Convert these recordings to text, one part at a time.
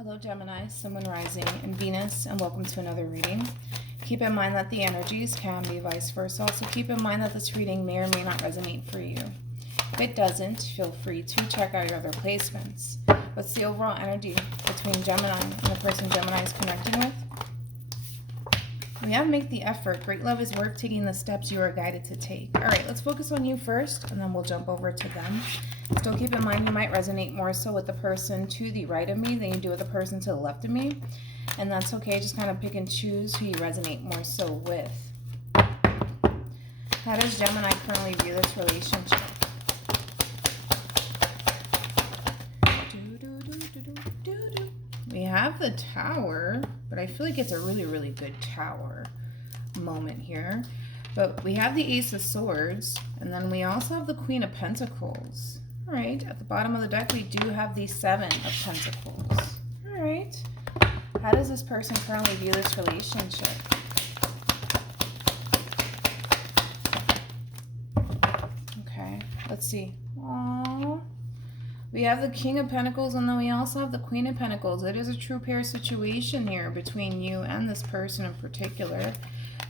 Hello Gemini, Sun, Moon, Rising, and Venus, and welcome to another reading. Keep in mind that the energies can be vice versa. Also keep in mind that this reading may or may not resonate for you. If it doesn't, feel free to check out your other placements. What's the overall energy between Gemini and the person Gemini is connecting with? We have make the effort. Great love is worth taking the steps you are guided to take. All right, let's focus on you first, and then we'll jump over to them. Still keep in mind you might resonate more so with the person to the right of me than you do with the person to the left of me. And that's okay. Just kind of pick and choose who you resonate more so with. How does Gemini currently view this relationship? We have the Tower, but I feel like it's a really, really good Tower moment here. But we have the Ace of Swords, and then we also have the Queen of Pentacles. All right, at the bottom of the deck, we do have the Seven of Pentacles. All right, how does this person currently view this relationship? Okay, let's see. Aww. We have the King of Pentacles, and then we also have the Queen of Pentacles. It is a true pair situation here between you and this person in particular.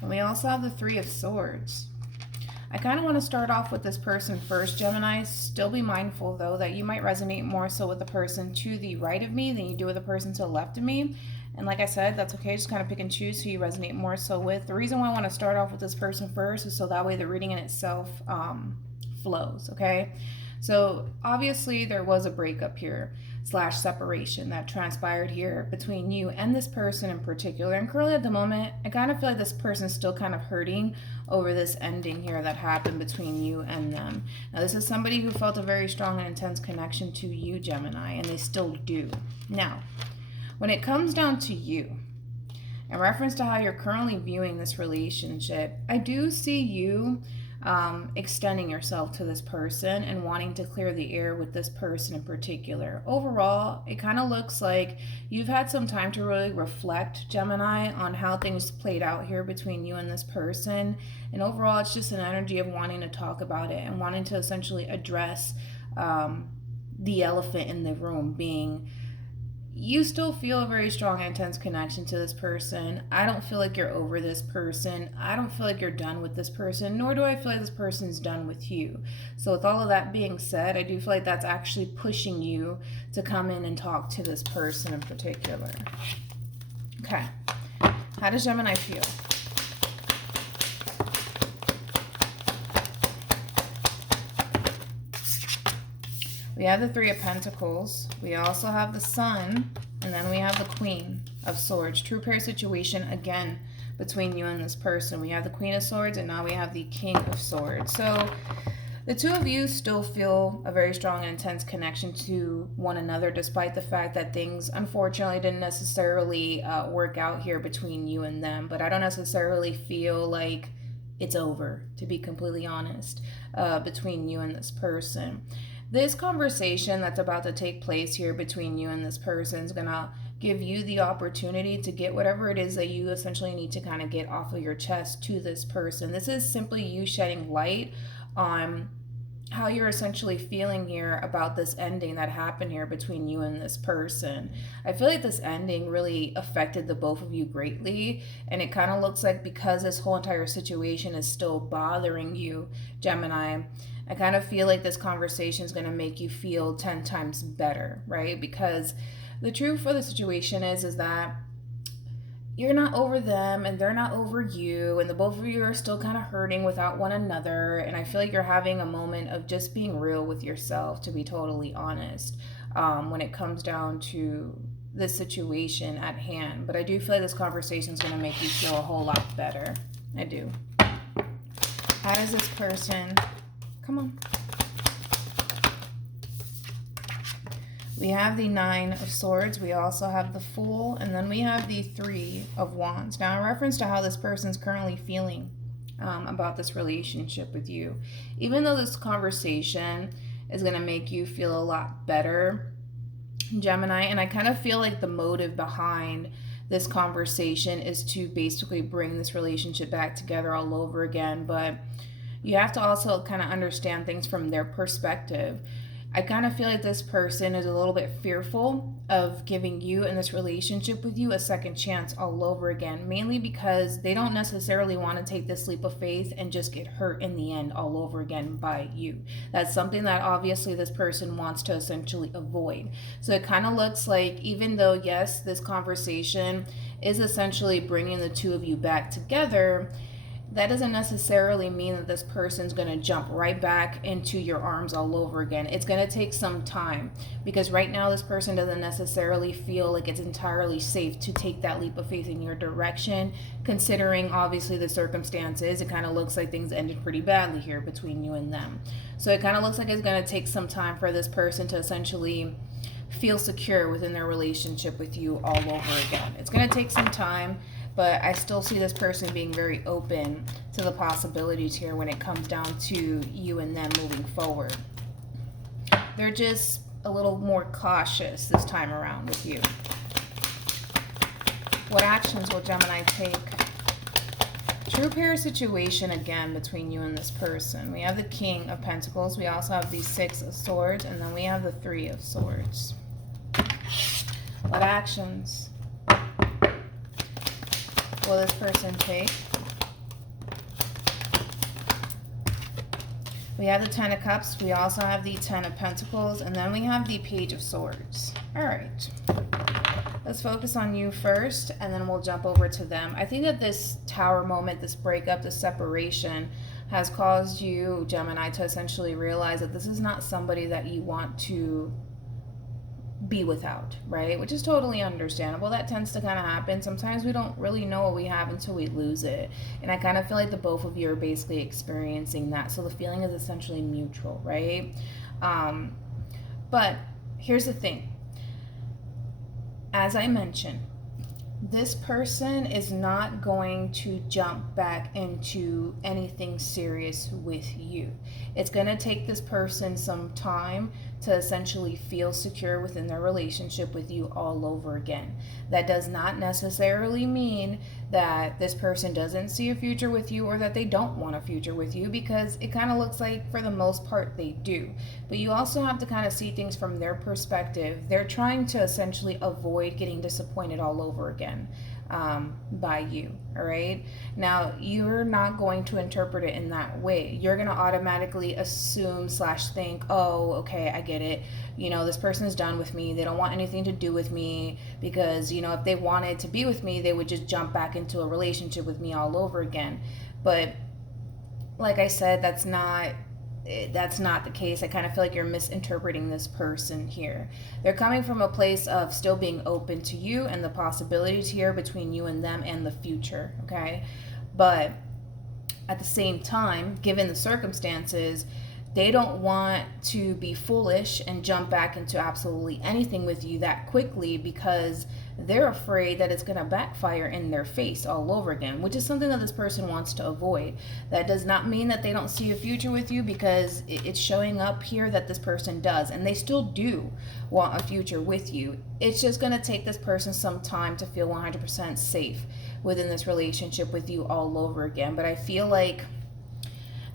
And we also have the Three of Swords. I kind of want to start off with this person first, Gemini. Still be mindful, though, that you might resonate more so with the person to the right of me than you do with the person to the left of me. And like I said, that's okay. Just kind of pick and choose who you resonate more so with. The reason why I want to start off with this person first is so that way the reading in itself flows, okay? So obviously there was a breakup here / separation that transpired here between you and this person in particular. And currently at the moment, I kind of feel like this person is still kind of hurting over this ending here that happened between you and them. Now this is somebody who felt a very strong and intense connection to you, Gemini, and they still do. Now, when it comes down to you, in reference to how you're currently viewing this relationship, I do see you extending yourself to this person and wanting to clear the air with this person in particular. Overall, it kind of looks like you've had some time to really reflect, Gemini, on how things played out here between you and this person. And overall, it's just an energy of wanting to talk about it and wanting to essentially address the elephant in the room, being you still feel a very strong, intense connection to this person. I don't feel like you're over this person. I don't feel like you're done with this person, nor do I feel like this person's done with you. So with all of that being said, I do feel like that's actually pushing you to come in and talk to this person in particular. Okay. How does Gemini feel? We have the Three of Pentacles. We also have the Sun. And then we have the Queen of Swords. True pair situation, again, between you and this person. We have the Queen of Swords, and now we have the King of Swords. So the two of you still feel a very strong and intense connection to one another, despite the fact that things, unfortunately, didn't necessarily work out here between you and them. But I don't necessarily feel like it's over, to be completely honest, between you and this person. This conversation that's about to take place here between you and this person is going to give you the opportunity to get whatever it is that you essentially need to kind of get off of your chest to this person. This is simply you shedding light on how you're essentially feeling here about this ending that happened here between you and this person. I feel like this ending really affected the both of you greatly, and it kind of looks like because this whole entire situation is still bothering you, Gemini, I kind of feel like this conversation is going to make you feel 10 times better, right? Because the truth for the situation is that you're not over them and they're not over you, and the both of you are still kind of hurting without one another. And I feel like you're having a moment of just being real with yourself, to be totally honest, when it comes down to this situation at hand. But I do feel like this conversation is going to make you feel a whole lot better. I do. How does this person... Come on. We have the Nine of Swords. We also have the Fool. And then we have the Three of Wands. Now, in reference to how this person's currently feeling about this relationship with you, even though this conversation is going to make you feel a lot better, Gemini, and I kind of feel like the motive behind this conversation is to basically bring this relationship back together all over again, but you have to also kind of understand things from their perspective. I kind of feel like this person is a little bit fearful of giving you and this relationship with you a second chance all over again, mainly because they don't necessarily want to take this leap of faith and just get hurt in the end all over again by you. That's something that obviously this person wants to essentially avoid. So it kind of looks like, even though, yes, this conversation is essentially bringing the two of you back together, that doesn't necessarily mean that this person's going to jump right back into your arms all over again. It's going to take some time, because right now this person doesn't necessarily feel like it's entirely safe to take that leap of faith in your direction, considering obviously the circumstances. It kind of looks like things ended pretty badly here between you and them. So it kind of looks like it's going to take some time for this person to essentially feel secure within their relationship with you all over again. It's going to take some time, but I still see this person being very open to the possibilities here when it comes down to you and them moving forward. They're just a little more cautious this time around with you. What actions will Gemini take? True pair situation again between you and this person. We have the King of Pentacles. We also have the Six of Swords. And then we have the Three of Swords. What actions will this person take? We have the Ten of Cups. We also have the Ten of Pentacles. And then we have the Page of Swords. All right. Let's focus on you first, and then we'll jump over to them. I think that this Tower moment, this breakup, this separation, has caused you, Gemini, to essentially realize that this is not somebody that you want to be without, right? Which is totally understandable. That tends to kind of happen. Sometimes we don't really know what we have until we lose it. And I kind of feel like the both of you are basically experiencing that. So the feeling is essentially mutual, right? But here's the thing. As I mentioned, this person is not going to jump back into anything serious with you. It's going to take this person some time to essentially feel secure within their relationship with you all over again. That does not necessarily mean that this person doesn't see a future with you or that they don't want a future with you, because it kind of looks like for the most part they do. But you also have to kind of see things from their perspective. They're trying to essentially avoid getting disappointed all over again by you. All right. Now, you're not going to interpret it in that way. You're going to automatically assume / think, oh, okay, I get it. You know, this person is done with me. They don't want anything to do with me, because, you know, if they wanted to be with me, they would just jump back into a relationship with me all over again. But like I said, that's not the case. I kind of feel like you're misinterpreting this person here. They're coming from a place of still being open to you and the possibilities here between you and them and the future, okay? But at the same time, given the circumstances, they don't want to be foolish and jump back into absolutely anything with you that quickly, because they're afraid that it's going to backfire in their face all over again, which is something that this person wants to avoid. That does not mean that they don't see a future with you, because it's showing up here that this person does, and they still do want a future with you. It's just going to take this person some time to feel 100% safe within this relationship with you all over again. But I feel like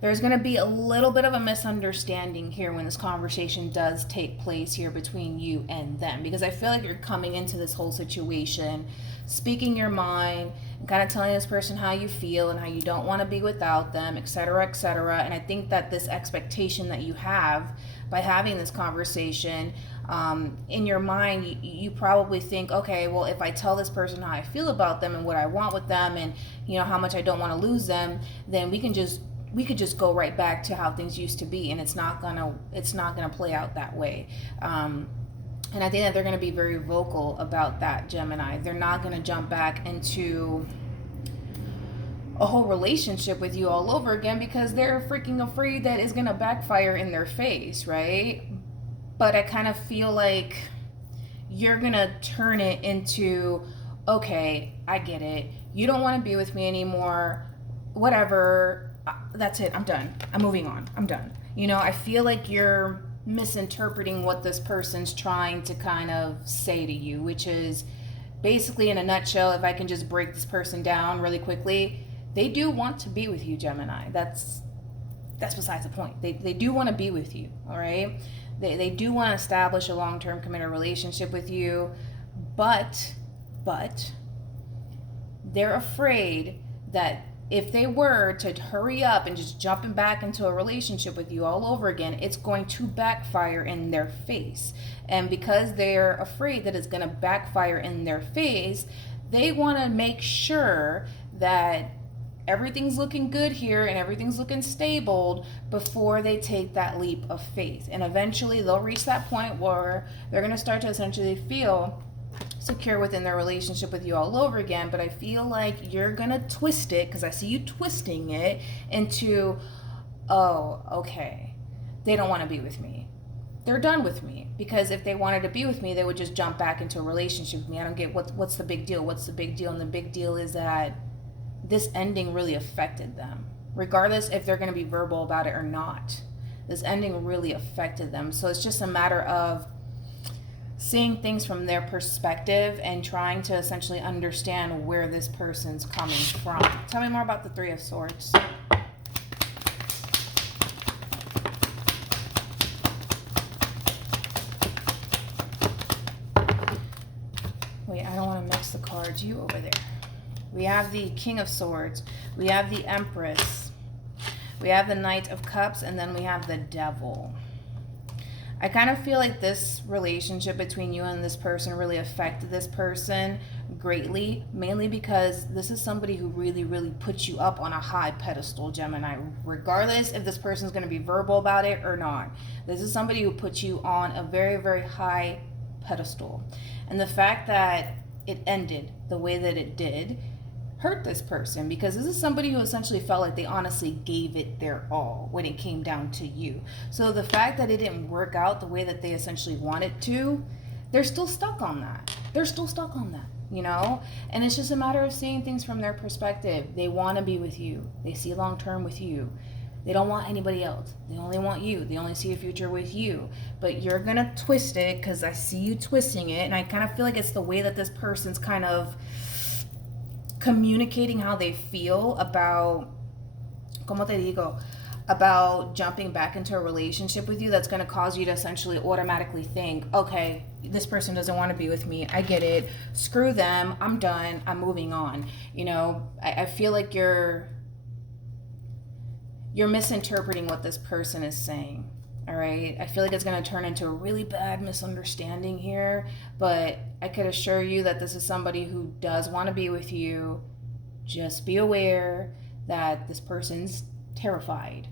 there's going to be a little bit of a misunderstanding here when this conversation does take place here between you and them, because I feel like you're coming into this whole situation speaking your mind and kind of telling this person how you feel and how you don't want to be without them, etc., etc. And I think that this expectation that you have by having this conversation, in your mind, you probably think, okay, well, if I tell this person how I feel about them and what I want with them, and, you know, how much I don't want to lose them, then we could just go right back to how things used to be, and it's not gonna play out that way. And I think that they're gonna be very vocal about that, Gemini. They're not gonna jump back into a whole relationship with you all over again, because they're freaking afraid that it's gonna backfire in their face, right? But I kind of feel like you're gonna turn it into, okay, I get it. You don't want to be with me anymore. Whatever. That's it. I'm done. I'm moving on. I'm done. You know, I feel like you're misinterpreting what this person's trying to kind of say to you, which is basically, in a nutshell, if I can just break this person down really quickly, they do want to be with you, Gemini. That's besides the point. They do want to be with you, all right? They do want to establish a long-term committed relationship with you, but they're afraid that if they were to hurry up and just jumping back into a relationship with you all over again, it's going to backfire in their face. And because they're afraid that it's going to backfire in their face, they want to make sure that everything's looking good here and everything's looking stable before they take that leap of faith. And eventually they'll reach that point where they're going to start to essentially feel secure within their relationship with you all over again. But I feel like you're gonna twist it, because I see you twisting it into, oh, okay, they don't want to be with me, they're done with me. Because if they wanted to be with me, they would just jump back into a relationship with me. I don't get what's the big deal. What's the big deal? And the big deal is that this ending really affected them, regardless if they're going to be verbal about it or not. This ending really affected them. So it's just a matter of seeing things from their perspective and trying to essentially understand where this person's coming from. Tell me more about the Three of Swords. Wait, I don't want to mix the cards. You over there. We have the King of Swords. We have the Empress. We have the Knight of Cups, and then we have the Devil. I kind of feel like this relationship between you and this person really affected this person greatly, mainly because this is somebody who really, really puts you up on a high pedestal, Gemini, regardless if this person's going to be verbal about it or not. This is somebody who puts you on a very, very high pedestal. And the fact that it ended the way that it did hurt this person, because this is somebody who essentially felt like they honestly gave it their all when it came down to you. So the fact that it didn't work out the way that they essentially wanted to, they're still stuck on that. They're still stuck on that, you know? And it's just a matter of seeing things from their perspective. They want to be with you. They see long term with you. They don't want anybody else. They only want you. They only see a future with you. But you're going to twist it, because I see you twisting it. And I kind of feel like it's the way that this person's kind of communicating how they feel about, como te digo, about jumping back into a relationship with you, that's going to cause you to essentially automatically think, okay, this person doesn't want to be with me. I get it. Screw them. I'm done. I'm moving on. You know, I feel like you're misinterpreting what this person is saying. All right. I feel like it's going to turn into a really bad misunderstanding here, but I could assure you that this is somebody who does want to be with you. Just be aware that this person's terrified.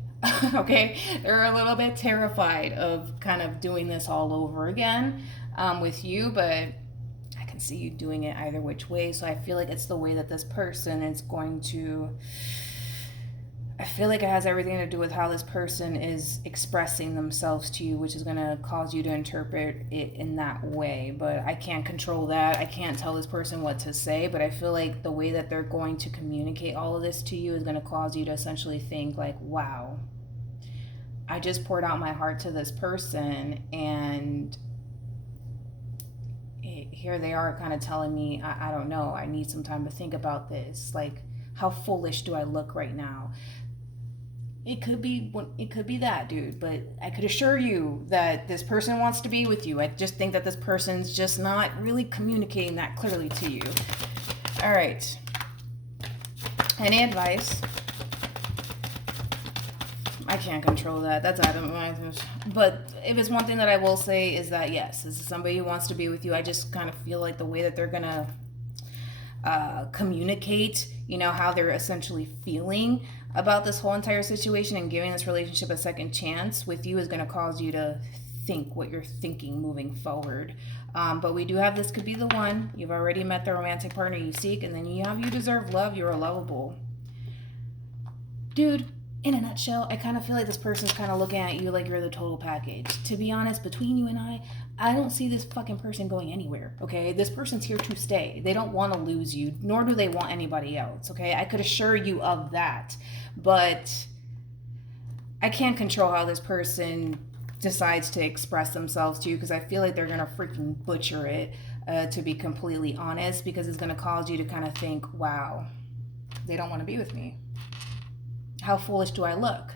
Okay. They're a little bit terrified of kind of doing this all over again with you, but I can see you doing it either which way. So I feel like it's the way that this person is going to, I feel like it has everything to do with how this person is expressing themselves to you, which is going to cause you to interpret it in that way. But I can't control that. I can't tell this person what to say, but I feel like the way that they're going to communicate all of this to you is going to cause you to essentially think like, wow, I just poured out my heart to this person, and here they are kind of telling me, I don't know, I need some time to think about this. Like, how foolish do I look right now? It could be that, dude, but I could assure you that this person wants to be with you. I just think that this person's just not really communicating that clearly to you. All right. Any advice? I can't control that. That's out of my... But if it's one thing that I will say is that, yes, this is somebody who wants to be with you. I just kind of feel like the way that they're going to communicate, you know, how they're essentially feeling about this whole entire situation and giving this relationship a second chance with you is going to cause you to think what you're thinking moving forward. But we do have this could be the one. You've already met the romantic partner you seek, and then you deserve love. You're lovable. Dude, in a nutshell, I kind of feel like this person's kind of looking at you like you're the total package. To be honest, between you and I don't see this fucking person going anywhere, okay? This person's here to stay. They don't want to lose you, nor do they want anybody else, okay? I could assure you of that, but I can't control how this person decides to express themselves to you, because I feel like they're going to freaking butcher it, to be completely honest, because it's going to cause you to kind of think, wow, they don't want to be with me. How foolish do I look?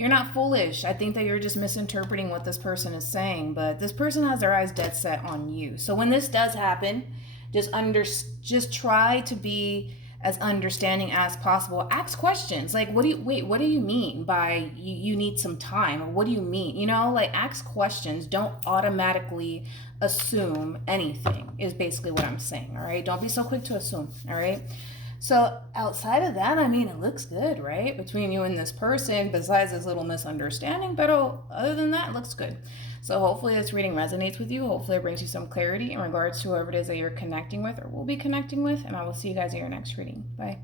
you're not foolish. I think that you're just misinterpreting what this person is saying, but this person has their eyes dead set on you. So when this does happen, just try to be as understanding as possible. Ask questions like, what do you mean by you need some time? What do you mean? You know, like, ask questions. Don't automatically assume anything is basically what I'm saying. All right, don't be so quick to assume. All right. So outside of that, I mean, it looks good, right? Between you and this person, besides this little misunderstanding, but other than that, it looks good. So hopefully this reading resonates with you. Hopefully it brings you some clarity in regards to whoever it is that you're connecting with or will be connecting with. And I will see you guys in your next reading. Bye.